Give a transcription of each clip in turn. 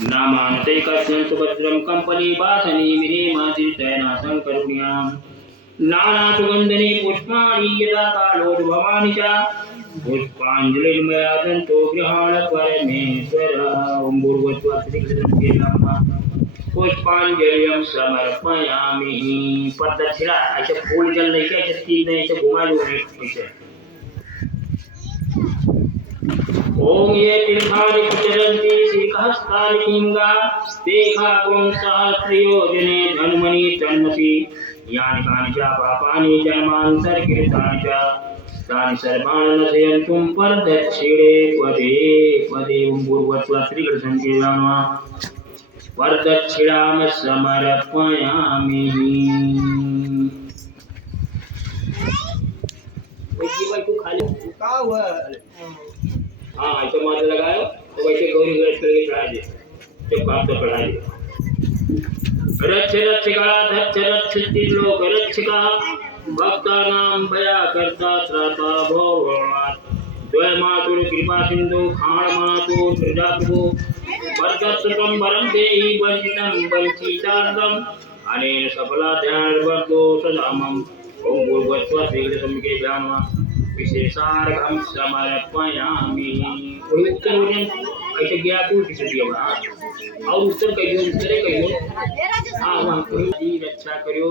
नामानते कस्यं सुभद्रं company वासनी विनेमादितयनासं करुण्यां नाना सुगंधनि पुष्पाणि यदा कालोद्भवानि च पुष्पांजलिर्मया दन्तो गृहाण परमेश्वर ओम भूर्भुवस्सुः श्रीकृष्णस्य नमः पुष्पांजलिं समर्पयामि प्रदक्षिणा ऐसे फूल जल लेके ऐसे तीन ऐसे घुमा लो ऐसे ओम ये तीर्थानि प्रचरन्ति श्रीहस्तानि लिंगा तेखागुं सहस्रयोजने धन्मनि तन्मसि यानि कानि च पापानि जन्मान्तरकृतानि च तानि सर्वाणि नशयन्तुं परदक्षिणे पदे पदे ओम भूर्भुवस्सुः श्रीकृष्णस्य नमः परदक्षिणां समर्पयामि को खाली का हुआ हाँ ऐसे माथे लगाओ तो वैसे गौरी गणेश करके चढ़ा दे जब काम तो चढ़ा दे रक्ष रक्षिका धक्ष रक्षिति लोक रक्षिका भक्तानां भया कर्ता त्राता भोगवात् द्वय मातुर कृपा सिंधु खाण मातु सृजातु वर्गस्वतं वरं देहि वर्जितं वंचितार्दम् अनेन सफला ध्यान वर्गो सदामम् ओम भूर्भुवस्सुः श्रीकृष्णस्य नमः विशेषार्घं समर्पयामि कोई उत्तर हो जाए ऐसे गया तो किसी दिया और उत्तर कहियो उत्तरे कहियो हाँ वहाँ कोई रक्षा करियो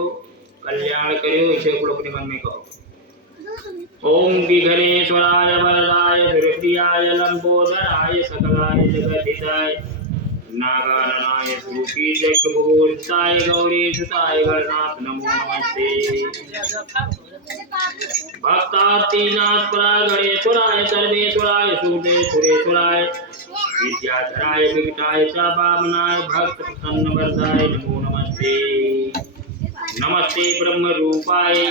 कल्याण करियो ऐसे को अपने मन में कहो ओम विघ्नेश्वराय वरदाय सुरप्रियाय लंबोदराय सकलाय जगद्धिताय नागाननाय सुरूपी जगभूषाय गौरी सुताय गणनाथ नमो नमस्ते भक्तार्तिनाथ परागणेश्वराय सर्वेश्वराय सूर्येश्वरेश्वराय विद्याधराय विकटाय च वामनाय भक्त प्रसन्न वरदाय नमो नमस्ते नमस्ते ब्रह्म रूपाय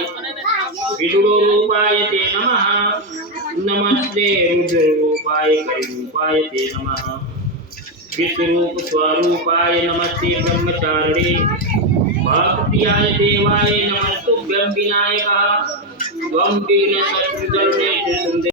विष्णु रूपाय ते नमः नमस्ते रुद्र रूपाय करि रूपाय ते नमः विश्वरूप स्वरूपाय नमस्ते ब्रह्मचारिणे भक्तियाय देवाय नमस्तुभ्यं विनायकः त्वं विघ्नहर्त्री